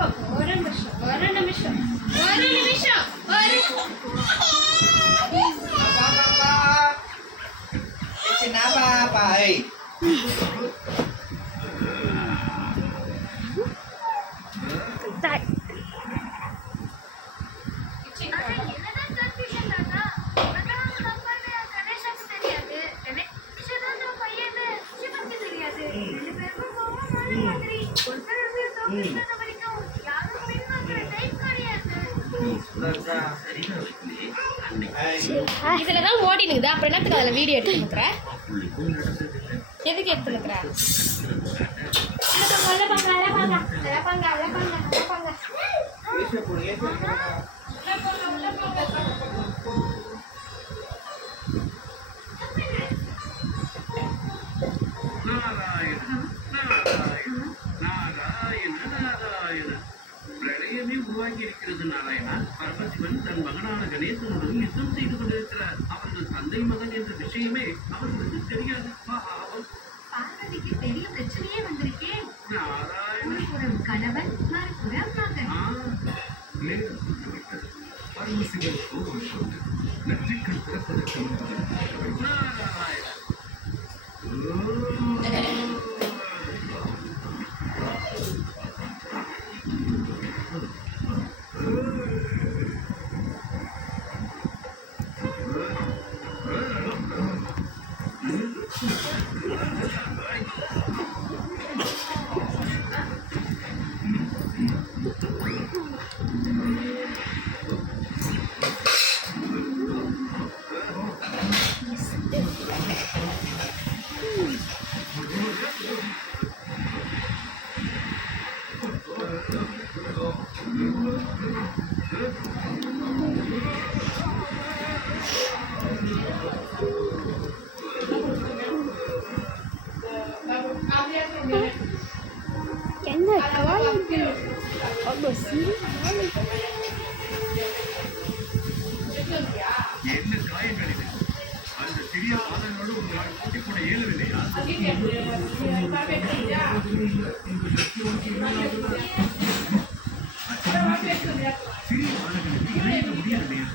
ஒரு நிமிஷம் ஒரு நிமிஷம் ஒரு நிமிஷம் ஒரு Kenapa, Pak? இதுலதான் ஓடினுக்குது அப்புறம் என்னத்துக்கு அதில் வீடியோ எடுத்து நிற்கிற எதுக்கு எடுத்து நிற்கிற பிரளயமே உருவாக்கி இருக்கிறது நாராயணா. பரமசிவன் தன் மகனான கணேசனுடன் யுத்தம் செய்து கொண்டிருக்கிறார். அவர்கள் தந்தை மகன் என்ற விஷயமே அவர்களுக்கு தெரியாது. பார்வதிக்கு பெரிய பிரச்சனையே வந்திருக்கேன். நாராயணன் கணவன் மறுபுறம் மகன். பரமசிவன் கோபம் கொண்டு நெற்றிக்கண் திறப்பதற்கு என்ன காலேஜ் அப்போ என்ன காயங்கள் இது? அந்த சிறிய ஆதனோடு ஒரு நாள் போட்டி போட இயலவில்லையா? சிறிய ஆதங்களுக்கு இணைக்க முடியவில்லையா?